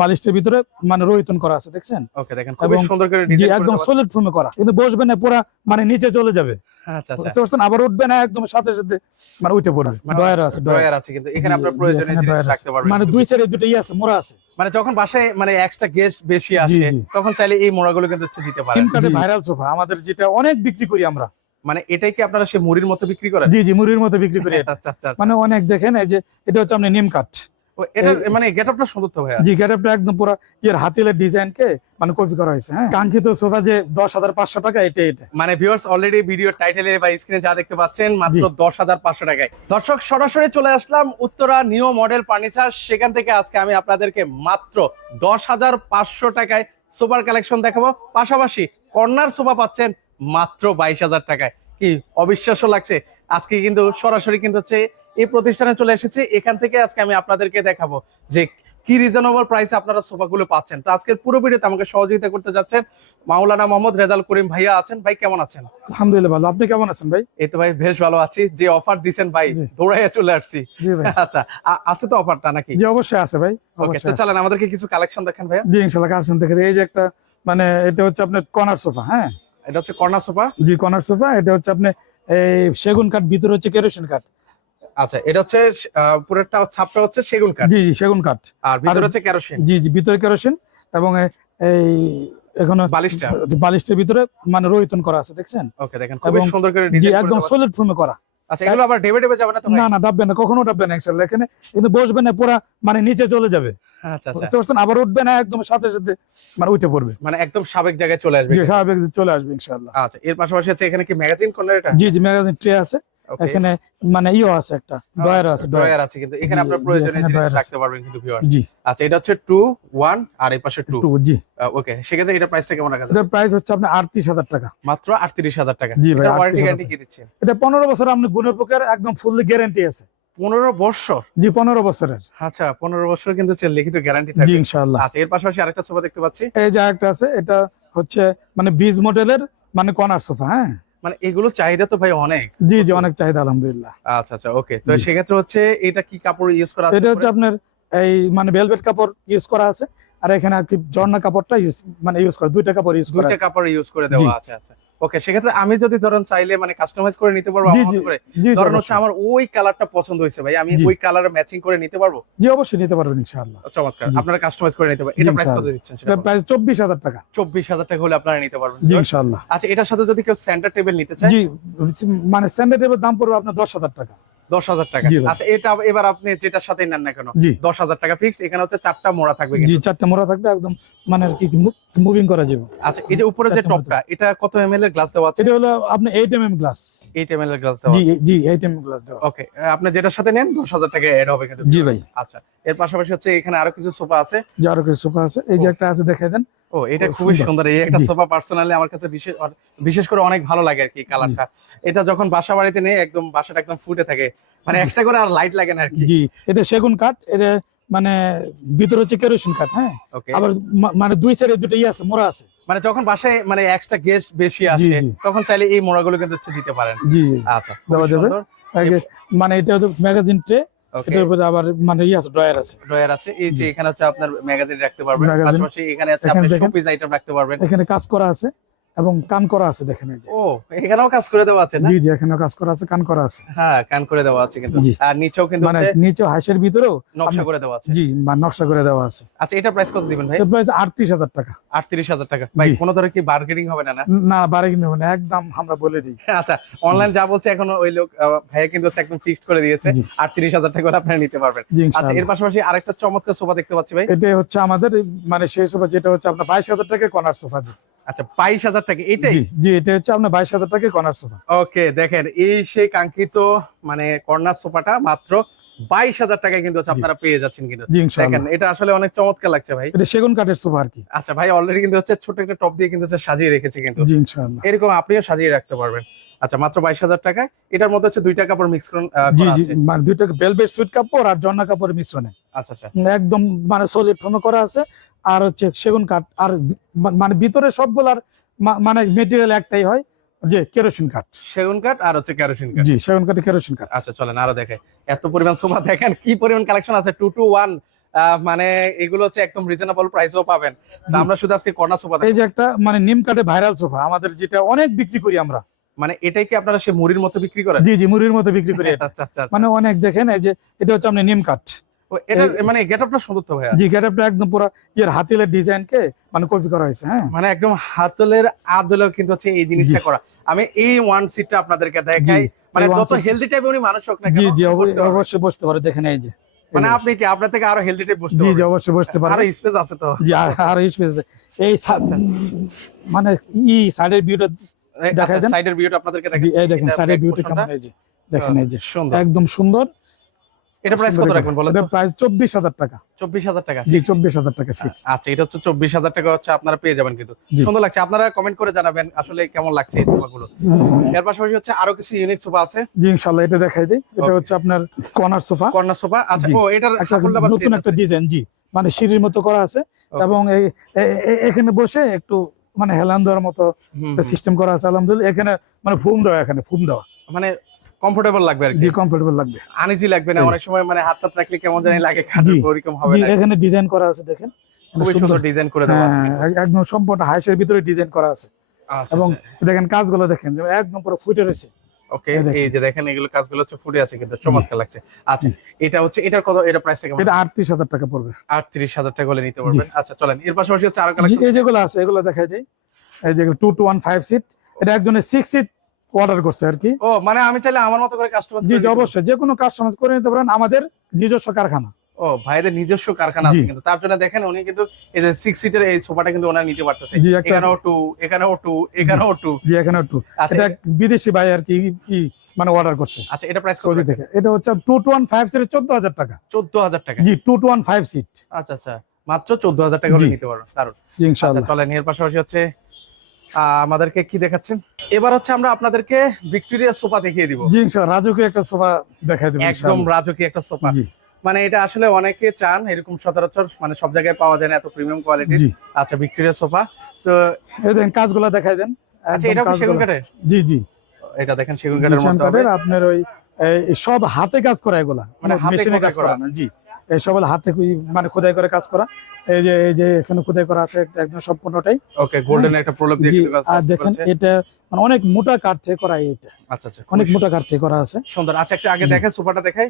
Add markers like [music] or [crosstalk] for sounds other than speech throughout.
বালিশের ভিতরে মানে রোহিতন করা আছে দেখছেন? ওকে দেখেন এবং সুন্দর করে ডিজাইন একদম সলিড ফর্মে করা। কিন্তু বসবে না পুরা মানে নিচে চলে যাবে। আচ্ছা আচ্ছা। বুঝতে আবার উঠবে না একদম সাথে সাথে মানে উঠে পড়বে। মানে ডয়ার আছে ডয়ার আছে কিন্তু এখানে আপনার জি, প্রয়োজনীয় জিনিস রাখতে পারবেন। মানে দুই সাইডে দুটো ই আছে মোড়া আছে। মানে যখন বাসায় মানে এক্সট্রা গেস্ট বেশি আসে তখন চাইলে এই মোড়াগুলো কিন্তু দিতে পারেন। জি। ভাইরাল সোফা আমাদের যেটা অনেক বিক্রি করি আমরা। মানে এটাই কি আপনারা সে মুড়ির মতো বিক্রি করেন? জি জি মুড়ির মতো বিক্রি করি। এটা। আচ্ছা আচ্ছা আচ্ছা। মানে অনেক দেখেন এই যে এটা হচ্ছে আপনি নিম কাঠ। এটা মানে গেটআপটা সুন্দর তো ভাইয়া। জি গেটআপটা একদম পুরো ইয়ের হাতিলের ডিজাইন মানে কপি করা হয়েছে হ্যাঁ। কাঙ্ক্ষিত সোফা যে দশ হাজার পাঁচশো টাকা এটা এটা। মানে ভিউয়ার্স অলরেডি ভিডিও টাইটেলে বা স্ক্রিনে যা দেখতে পাচ্ছেন মাত্র দশ হাজার পাঁচশো টাকায়। দর্শক সরাসরি চলে আসলাম উত্তরা নিউ মডেল ফার্নিচার সেখান থেকে আজকে আমি আপনাদেরকে মাত্র দশ হাজার পাঁচশো টাকায় সুপার কালেকশন দেখাবো। পাশাপাশি কর্নার সোফা পাচ্ছেন মাত্র বাইশ হাজার টাকায়। কি অবিশ্বাস্য লাগছে। আজকে কিন্তু সরাসরি কিন্তু হচ্ছে এই প্রতিষ্ঠানে চলে এসেছে। এখান থেকে আজকে আমি আপনাদেরকে দেখাবো যে কি রিজনেবল প্রাইসে আপনারা সোফাগুলো পাচ্ছেন। তো আজকের পুরো ভিডিওতে আমাকে সহযোগিতা করতে যাচ্ছেন মাওলানা মোহাম্মদ রেজাল করিম ভাইয়া আছেন। ভাই কেমন আছেন? আলহামদুলিল্লাহ ভালো। আপনি কেমন আছেন ভাই? এই তো ভাই বেশ ভালো আছি। যে অফার দিছেন ভাই। দৌড়াইয়া চলে আসছি। আচ্ছা আছে তো অফারটা নাকি? জি অবশ্যই আছে ভাই ওকে তো চলেন আমাদেরকে কিছু কালেকশন দেখেন ভাইয়া। জি ইনশাল্লাহ কার শুনতে এই যে একটা মানে এটা হচ্ছে আপনার কর্নার সোফা হ্যাঁ? এটা হচ্ছে কর্নার সোফা জি কর্নার সোফা এটা হচ্ছে আপনি এই সেগুন কাঠ ভিতরে হচ্ছে কেরোসিন কাঠ। আচ্ছা এটা হচ্ছে পুরোটা ছাপটা হচ্ছে সেগুন কাঠ। জি জি সেগুন কাঠ। আর ভিতরে হচ্ছে কেরোসিন। জি জি ভিতরে কেরোসিন এবং এই এখানে বালিশটা। বালিশের ভিতরে মানে রোহিতন করা আছে দেখছেন? ওকে দেখেন এবং- সুন্দর করে ডিজাইন একদম সলিড ফর্মে করা। আচ্ছা এগুলো আবার ডেবে ডেবে যাবে না তো না না ডাববে না কখনো ডাববে না এখানে কিন্তু বসবে না পুরা মানে নিচে চলে যাবে। আচ্ছা আচ্ছা। বুঝতে আবার উঠবে না একদম সাথে সাথে মানে উঠে পড়বে। মানে একদম সাবেক জায়গায় চলে আসবে স্বাভাবিক চলে আসবে ইনশাল্লাহ আচ্ছা এর পাশাপাশি আছে এখানে কি ম্যাগাজিন কর্নার এটা? জি জি ম্যাগাজিন ট্রে আছে. এখানে মানে ইও আছে একটা ডয়ার আছে ডয়ার আছে কিন্তু এখানে আপনার প্রয়োজনীয় জিনিস রাখতে পারবেন কিন্তু ভিউয়ার জি। আচ্ছা এটা হচ্ছে টু ওয়ান আর এই পাশে টু টু জি। ওকে সেক্ষেত্রে এটা প্রাইসটা কেমন রাখা যাবে? প্রাইস হচ্ছে আপনার আটত্রিশ হাজার টাকা। মাত্র আটত্রিশ হাজার টাকা। জি ভাই, ওয়ারেন্টি গ্যারান্টি কি দিচ্ছে এটা পনেরো বছর আপনি গুণের পোকের একদম ফুললি গ্যারান্টি আছে। পনেরো বছর? জি পনেরো বছরের। আচ্ছা পনেরো বছর কিন্তু লিখিত গ্যারান্টি থাকবে। ইনশাল্লাহ আচ্ছা এর পাশাপাশি আরেকটা সোফা দেখতে পাচ্ছি। এই যে একটা আছে এটা হচ্ছে মানে বিজ মডেলের মানে কর্নার সোফা হ্যাঁ? মানে এগুলো চাহিদা তো ভাই অনেক। জি জি অনেক চাহিদা আলহামদুলিল্লাহ। আচ্ছা আচ্ছা ওকে তো সেক্ষেত্রে হচ্ছে এটা কি কাপড় ইউজ করা আছে এটা হচ্ছে আপনার এই মানে ভেলভেট কাপড় ইউজ করা আছে। আর এখানে আর কি ঝর্ণা কাপড়টা ইউজ মানে ইউজ করা দুইটা কাপড় ইউজ করা। দুইটা কাপড় ইউজ করে দেওয়া আছে আচ্ছা। ওকে সেক্ষেত্রে আমি যদি ধরুন চাইলে মানে কাস্টমাইজ করে নিতে পারব আমার করে ধরুন হচ্ছে আমার ওই কালারটা পছন্দ হয়েছে ভাই আমি ওই কালার ম্যাচিং করে নিতে পারব? জি অবশ্যই নিতে পারবেন ইনশাআল্লাহ। চমৎকার। আপনারা কাস্টমাইজ করে নিতে পারবেন। এটা প্রাইস কত দিচ্ছেন সেটা চব্বিশ হাজার টাকা। চব্বিশ হাজার টাকা হলে আপনারা নিতে পারবেন। জি ইনশাআল্লাহ। আচ্ছা এটার সাথে যদি কেউ সেন্টার টেবিল নিতে চায়? জি মানে স্ট্যান্ডার্ড টেবিল দাম পড়বে আপনার দশ হাজার টাকা। দশ হাজার টাকা। আচ্ছা এটা এবার আপনি যেটার সাথে নেন না কেন? দশ হাজার টাকা ফিক্সড এখানে হচ্ছে চারটা মোড়া থাকবে জি। চারটে মোড়া থাকবে একদম মানে আর কি মুভিং করা যাবে। আচ্ছা এই যে উপরে যে টপটা এটা কত এম এর গ্লাস দেওয়া আছে? এটা হলো আপনি eight M M glass eight M এর গ্লাস দেওয়া জি জি এইট এম গ্লাস দেওয়া। ওকে আপনি যেটার সাথে নেন দশ হাজার টাকা এড হবে জি ভাই। আচ্ছা এর পাশাপাশি হচ্ছে এখানে আরও কিছু সোফা আছে। যে আরও কিছু সোফা আছে। এই যে একটা আছে দেখাই দেন। ও এটা খুবই সুন্দর। এই একটা সোফা পার্সোনালি আমার কাছে বিশেষ বিশেষ করে অনেক ভালো লাগে আর কি কালারটা। এটা যখন বাসা বাড়িতে নেই একদম বাসাটা একদম ফুটে থাকে। মানে এক্সট্রা করে আর লাইট লাগে না আর কি। জি এটা সেগুন কাঠ এটা মানে ভিতরে হচ্ছে কেরোসিন কাঠ হ্যাঁ? ওকে আবার মানে দুই সাইডে দুটো ই আছে মোড়া আছে। মানে যখন বাসায় মানে এক্সট্রা গেস্ট বেশি আসে তখন চাইলে এই মোড়াগুলো কিন্তু দিতে পারেন। জি আচ্ছা দেওয়া যাবে। মানে এটা হচ্ছে ম্যাগাজিন ট্রে এটার উপরে আবার মানে ই আছে ড্রয়ার আছে। ড্রয়ার আছে। এই যে এখানে হচ্ছে আপনার ম্যাগাজিন রাখতে পারবেন। পাশাপাশি এখানে আপনি শোপিস আইটেম রাখতে পারবেন। এখানে কাজ করা আছে। এবং কান করা আছে দেখেন এই যে। ও এখানেও কাজ করে দেওয়া আছে না? জি জি এখানেও কাজ করা আছে কান করা আছে। হ্যাঁ কান করে দেওয়া আছে কিন্তু। আর নিচেও কিন্তু মানে নিচে হাঁসের ভিতরেও নকশা করে দেওয়া আছে। জি মানে নকশা করে দেওয়া আছে। আচ্ছা এটা প্রাইস কত দিবেন ভাই? প্রাইস আটত্রিশ হাজার টাকা। আটত্রিশ হাজার টাকা। ভাই। কোনো ধরনের কি বার্গেনিং হবে না না? না বাড়ি কিনে হবে না একদম আমরা বলে দিই। [laughs] আচ্ছা অনলাইন যা বলছে এখন ওই লোক ভাইয়া কিন্তু একদম ফিক্সড করে দিয়েছে। জি। আটত্রিশ হাজার টাকা করে আপনারা নিতে পারবেন। আচ্ছা এর পাশাপাশি আরেকটা চমৎকার সোফা দেখতে পাচ্ছি ভাই। এটাই হচ্ছে আমাদের মানে সেই সোফা যেটা হচ্ছে আপনার বাইশ হাজার টাকা কর্নার সোফা জি। আচ্ছা বাইশ হাজার টাকা এটাই? জি, এটা হচ্ছে আপনার বাইশ হাজার টাকা কর্নার সোফা ওকে দেখেন এই সেই কাঙ্ক্ষিত মানে কর্নার সোফাটা মাত্র বাইশ হাজার টাকায় কিন্তু আপনারা পেয়ে যাচ্ছেন কিন্তু। দেখেন এটা আসলে অনেক চমৎকার লাগছে ভাই। এটা সেগুন কাঠের সোফা আর কি। আচ্ছা ভাই অলরেডি কিন্তু হচ্ছে ছোট একটা টপ দিয়ে কিন্তু সাজিয়ে রেখেছে কিন্তু। এরকম আপনিও সাজিয়ে রাখতে পারবেন। আচ্ছা মাত্র বাইশ হাজার টাকায়। এটার মধ্যে হচ্ছে দুইটা কাপড় মিক্স করুন জি জি মানে দুইটা বেলভেট সুইট কাপড় আর জন্না কাপড়ের মিশ্রণে। আচ্ছা আচ্ছা। একদম মানে সলিড ফর্মে করা আছে। আর হচ্ছে সেগুন কাঠ আর মানে ভিতরে সবগুলার মানে মেটেরিয়াল একটাই হয় যে কেরোসিন কাঠ। সেগুন কাঠ আর হচ্ছে কেরোসিন কাঠ। জি সেগুন কাঠে কেরোসিন কাঠ। আচ্ছা চলেন আরও দেখে। এত পরিমাণ সোফা দেখেন কি পরিমাণ কালেকশন আছে। টু টু ওয়ান মানে এগুলো হচ্ছে একদম রিজনেবল প্রাইসও পাবেন। আমরা শুধু আজকে কর্নার সোফা এই যে একটা মানে নিম কাঠে ভাইরাল সোফা আমাদের যেটা অনেক বিক্রি করি আমরা। মানে এটাই কি আপনারা সে মুড়ির মতো বিক্রি করেন? জি জি মুড়ির মতো বিক্রি করি। আচ্ছা আচ্ছা আচ্ছা। মানে অনেক দেখেন এই যে এটা হচ্ছে আপনি নিম কাঠ। এটা মানে গেটআপটা সুন্দর তো ভাইয়া? জি গেটআপটা একদম পুরো ইয়ের হাতিলের ডিজাইন মানে কপি করা হয়েছে হ্যাঁ। মানে একদম হাতলের আদলেও কিন্তু হচ্ছে এই জিনিসটা জি। করা। আমি এই ওয়ান সিটটা আপনাদেরকে দেখাই। মানে যত হেলদি টাইপ উনি মানুষ হোক না জি জি অব- অবশ্যই বসতে পারে দেখেন এই যে। মানে আপনি কি আপনার থেকে আরও হেলদি টাইপ বসতে জি জি অবশ্যই বসতে আরও স্পেস আছে তো। জি আর- আর এই। মানে ই সাইডের ভিউটা দেখাই দেন। সাইডের ভিউটা আপনাদেরকে দেখাচ্ছি। এই দেখেন সাইডের ভিউটা কেমন? এই যে দেখেন এই যে একদম সুন্দর। এটা প্রাইস কত রাখবেন বলেন এটা প্রাইস চব্বিশ হাজার টাকা। জি টাকা ফিক্স আচ্ছা এটা হচ্ছে চব্বিশ হাজার টাকা হচ্ছে আপনারা পেয়ে যাবেন কিন্তু। সুন্দর লাগছে। আপনারা কমেন্ট করে জানাবেন আসলে কেমন লাগছে এই সোফাগুলো এর পাশাপাশি হচ্ছে আরও কিছু ইউনিক সোফা আছে। জি ইনশাল্লাহ এটা দেখাই দিই। এটা হচ্ছে আপনার কর্নার সোফা কর্নার সোফা আচ্ছা ও এটার একটা নতুন একটা ডিজাইন জি। মানে সিঁড়ির মতো করা আছে। এবং এই- এখানে বসে একটু মানে হেলান দেওয়ার মতো। সিস্টেম করা আছে আলহামদুলিল্লাহ। এখানে মানে ফুম দেওয়া এখানে ফুম দেওয়া। মানে কমফোর্টেবল লাগবে আর জি কমফোর্টেবল লাগবে। আনিজি লাগবে না অনেক সময় মানে হাত হাত রাখলে কেমন জানি লাগে হবে না এখানে ডিজাইন করা আছে দেখেন। মানে। সুন্দর ডিজাইন করে দেওয়া আছে। হ্যাঁ একদম সম্পূর্ণ হাইসের ভিতরে ডিজাইন করা আছে। আচ্ছা, এবং আচ্ছা। দেখেন কাজগুলো দেখেন একদম পুরো ফুটে রয়েছে। ওকে এই যে দেখেন এগুলো কাজগুলো হচ্ছে ফুটে আছে কিন্তু চমৎকার লাগছে আচ্ছা এটা হচ্ছে এটার কত এটা প্রাইসটা কেমন? এটা টাকা পড়বে। টাকা হলে নিতে পারবেন। আচ্ছা চলেন এর পাশাপাশি হচ্ছে আরও কালেকশন এই যেগুলো আছে এগুলো দেখাই দেই। এই যে 2 টু ওয়ান ফাইভ সিট এটা একজনের সিক্স সিট অর্ডার করছে আর কি। ও মানে আমি চাইলে আমার মতো করে কাস্টমাইজ জি অবশ্যই যে কোনো কাস্টমাইজ করে নিতে পারেন। আমাদের নিজস্ব কারখানা। ও ভাইদের নিজস্ব কারখানা আছে কিন্তু। তার জন্য দেখেন উনি কিন্তু এই যে সিক্স সিটের এই সোফাটা কিন্তু ওনার নিতে পারতেছে। এখানেও টু এখানেও টু এখানেও টু জি এখানে একটু আচ্ছা এটা এক বিদেশি ভাই আর কি মানে অর্ডার করছে। আচ্ছা এটা প্রাইস সৌদি থেকে। এটা হচ্ছে two two one five seat চোদ্দ হাজার টাকা। চোদ্দ হাজার টাকা। জি two two one five seat আচ্ছা আচ্ছা। মাত্র চোদ্দ হাজার টাকা। নিতে পারবেন। দারুণ জি আচ্ছা ইনশাআল্লাহ চলেন এর পাশাপাশি হচ্ছে আমাদেরকে কি দেখাচ্ছেন? এবার হচ্ছে আমরা আপনাদেরকে ভিক্টোরিয়া সোফা দেখিয়ে দিব। জি ইনশাআল্লাহ রাজুকে একটা সোফা দেখাই দেবো একদম রাজকীয় একটা সোফা। মানে এটা আসলে অনেকে চান এরকম সচরাচর মানে সব জায়গায় পাওয়া যায় না এত প্রিমিয়াম কোয়ালিটি আচ্ছা ভিক্টোরিয়া সোফা। তো এই দেখেন কাজগুলো দেখাই দেন। আচ্ছা এটা সেগুন কাঠের? জি জি। এটা দেখেন সেগুন কাঠের মতো হবে। আপনার ওই সব হাতে কাজ করা এগুলা। মানে হাতে কাজ করা। করা। না জি। এই সব হলো হাতে মানে খোদাই করে কাজ করা। এই যে এই যে এখানে খোদাই করা আছে একদম সম্পূর্ণটাই। ওকে গোল্ডেন একটা প্রলেপ দিয়ে আর দেখেন এটা মানে অনেক মোটা কাঠ থেকে করা এটা। আচ্ছা আচ্ছা অনেক মোটা কাঠ থেকে করা আছে। সুন্দর। আচ্ছা একটা আগে দেখে দেখেন সোফাটা দেখাই।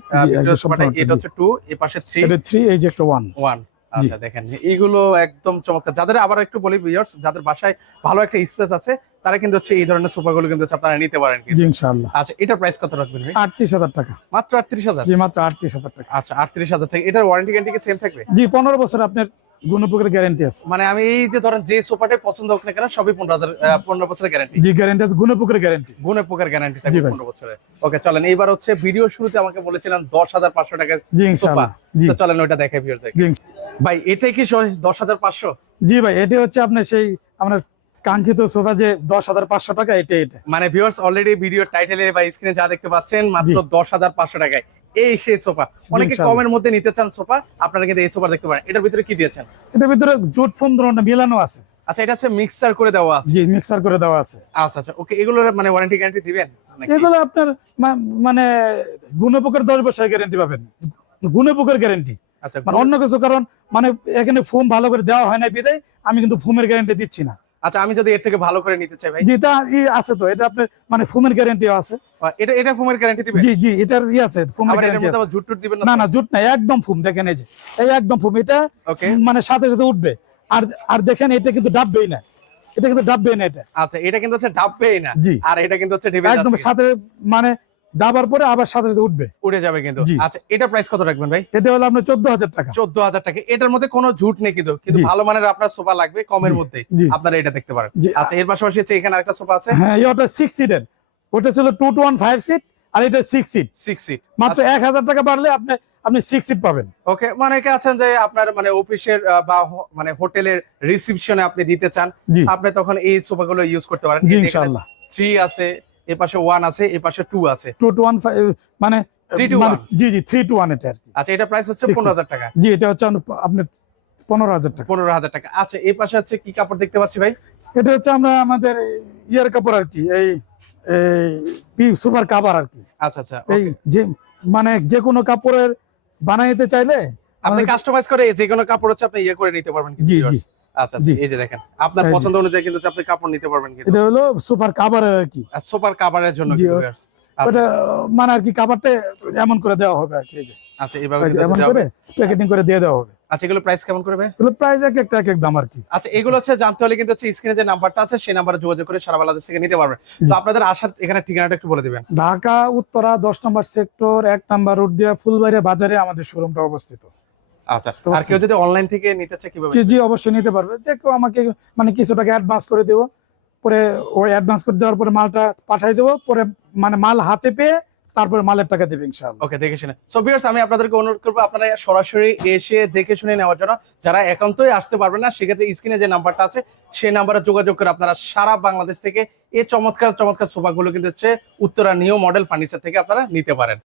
সোফাটা এটা হচ্ছে 2 এই পাশে 3 এটা 3 এই যে একটা ওয়ান ওয়ান আচ্ছা দেখেন এইগুলো একদম চমৎকার। যাদের আবার একটু বলি ভিউয়ার্স যাদের বাসায় ভালো একটা স্পেস আছে তারা কিন্তু হচ্ছে এই ধরনের সোফাগুলো কিন্তু আপনারা নিতে পারেন কিন্তু। ইনশাআল্লাহ। আচ্ছা এটার প্রাইস কত রাখবেন ভাই? আটত্রিশ হাজার টাকা। মাত্র আটত্রিশ হাজার? জি মাত্র আটত্রিশ হাজার টাকা। আচ্ছা আটত্রিশ হাজার টাকা। এটার ওয়ারেন্টি গ্যারান্টি কি সেম থাকবে? জি পনেরো বছর আপনার গ্যারেন্টি আছে। মানে আমি এই যে ধরেন যে সোফাটাই পছন্দ হোক না কেন সবই পনেরো হাজার আহ, পনেরো বছরের গ্যারান্টি জি গ্যারেন্টি আছে গুণপুকের গ্যারেন্টি গ্যারান্টি থাকবে ভাই। পনেরো বছরের। ওকে চলেন এইবার হচ্ছে ভিডিও শুরুতে আমাকে বলেছিলেন দশ হাজার পাঁচশো টাকা জি সোফা তো চলেন ওইটা দেখে। ভিউয়ার্স জি ভাই এটাই কি দশ হাজার পাঁচশো? জি ভাই এটা হচ্ছে আপনার সেই আমরা কাঙ্ক্ষিত সোফা যে দশ হাজার পাঁচশো টাকা এটা এটা। মানে ভিউয়ার্স অলরেডি ভিডিও টাইটেলে বা স্ক্রিনে যা দেখতে পাচ্ছেন মাত্র দশ হাজার পাঁচশো টাকায়। এই সেই সোফা। অনেকে কমের মধ্যে নিতে চান সোফা আপনারা কিন্তু এই সোফা দেখতে পারেন। এটার ভিতরে কি দিয়েছেন? এটার ভিতরে জুট ফোম ধরনের মিলানো আছে। আচ্ছা এটা হচ্ছে মিক্সার করে দেওয়া আছে। জি মিক্সার করে দেওয়া আছে। আচ্ছা আচ্ছা ওকে এগুলোর মানে ওয়ারেন্টি গ্যারান্টি দিবেন এগুলো আপনার মানে গুণপোকের দশ বছর গ্যারেন্টি পাবেন। গুণপোকের গ্যারেন্টি মানে অন্য কিছু কারণ মানে এখানে ফোম ভালো করে দেওয়া হয় না বিদায় আমি কিন্তু ফোমের গ্যারেন্টি দিচ্ছি না। আচ্ছা আমি যদি এর থেকে ভালো করে নিতে চাই ভাই? জি তা ই আছে তো এটা আপনার মানে ফোমের গ্যারেন্টিও আছে। এটা এটা ফোমের গ্যারান্টি দিবেন? জি জি এটার ই আছে ফোমের গ্যারেন্টি আছে। আবার জুট টুট দিবেন না না জুট নাই একদম ফোম দেখেন এই যে এই একদম ফোম এটা মানে সাথে সাথে উঠবে। আর আর দেখেন এটা কিন্তু ডাববেই না এটা কিন্তু ডাববেই না এটা। আচ্ছা এটা কিন্তু হচ্ছে ডাববেই না জি। আর এটা কিন্তু হচ্ছে একদম সাথে মানে ডাবার পরে আবার সাথে সাথে উঠবে। উড়ে যাবে কিন্তু। আচ্ছা এটার প্রাইস কত রাখবেন ভাই? এটা হলো আপনার চোদ্দ হাজার টাকা। চোদ্দ হাজার টাকা। এটার মধ্যে কোনো ঝুট নেই কিন্তু। কিন্তু ভালো মানের আপনার সোফা লাগবে কমের মধ্যে। আপনারা এটা দেখতে পারেন। আচ্ছা এর পাশাপাশি হচ্ছে এখানে আরেকটা সোফা আছে। হ্যাঁ এই ওটা সিক্স সিটের ওটা ছিল two two one five seat আর এটা সিক্স সিট সিক্স সিট মাত্র এক হাজার টাকা বাড়লে আপনি আপনি সিক্স সিট পাবেন। ওকে মানে কে আছেন যে আপনার মানে অফিসের বা মানে হোটেলের রিসিপশনে আপনি দিতে চান আপনি তখন এই সোফাগুলো ইউজ করতে পারেন। জি ইনশাল্লাহ থ্রি আছে এ পাশে ওয়ান আছে এ পাশে টু আছে। টু টু ওয়ান মানে মানে- জি জি থ্রি টু ওয়ান এটা আর কি। আচ্ছা এটা প্রাইস হচ্ছে পনেরো হাজার টাকা। জি এটা হচ্ছে আপনার পনেরো হাজার টাকা। পনেরো হাজার টাকা। আচ্ছা এই পাশে হচ্ছে কি কাপড় দেখতে পাচ্ছি ভাই? এটা হচ্ছে আমরা আমাদের ইয়ার কাপড় আর কি এই এই সুপার কাভার আর কি। আচ্ছা আচ্ছা এই যে মানে যে কোনো কাপড়ের বানাইতে চাইলে আপনি কাস্টমাইজ করে যে কোনো কাপড় হচ্ছে আপনি ইয়ে করে নিতে পারবেন জি জি। আচ্ছা আচ্ছা, এই যে দেখেন আপনার পছন্দ অনুযায়ী কিন্তু আপনি কাপড় নিতে পারবেন কিন্তু। এটা হলো সুপার আর কি। কাভারের জন্য। আচ্ছা। মানে আর কি কাভারটা এমন করে দেওয়া হবে আর কি এই যে। আচ্ছা এমন করে প্যাকেটিং করে দিয়ে দেওয়া হবে। আচ্ছা এগুলো প্রাইস কেমন করবে এগুলো প্রাইস এক একটা এক এক দাম আর কি। আচ্ছা এগুলো হচ্ছে জানতে হলে কিন্তু হচ্ছে স্ক্রিনে যে নাম্বারটা আছে সেই নাম্বারে যোগাযোগ করে সারা বাংলাদেশ থেকে নিতে পারবেন। তো আপনাদের আসার এখানে ঠিকানাটা একটু বলে দিবেন। ঢাকা উত্তরা দশ নম্বর সেক্টর এক নম্বর রোড দিয়ে ফুলবাড়িয়া বাজারে আমাদের শোরুমটা অবস্থিত। আচ্ছা আর। কেউ যদি অনলাইন থেকে নিতে চায় কীভাবে? জি জি অবশ্যই নিতে পারবে। যে কেউ আমাকে মানে কিছু টাকা অ্যাডভান্স করে দেবো। পরে ওই অ্যাডভান্স করে দেওয়ার পরে মালটা পাঠিয়ে দেবো। পরে মানে মাল হাতে পেয়ে তারপরে মালের টাকা দেবে ইনশাআল্লাহ। ওকে দেখে শুনে। সো ভিউয়ার্স আমি আপনাদেরকে অনুরোধ করব আপনারা সরাসরি এসে দেখে শুনে নেওয়ার জন্য। যারা একান্তই আসতে পারবেন না সেক্ষেত্রে স্ক্রিনে যে নাম্বারটা আছে সেই নাম্বারে যোগাযোগ করে আপনারা সারা বাংলাদেশ থেকে এই চমৎকার চমৎকার সোফাগুলো কিন্তু হচ্ছে উত্তরা নিউ মডেল ফার্নিচার থেকে আপনারা নিতে পারেন।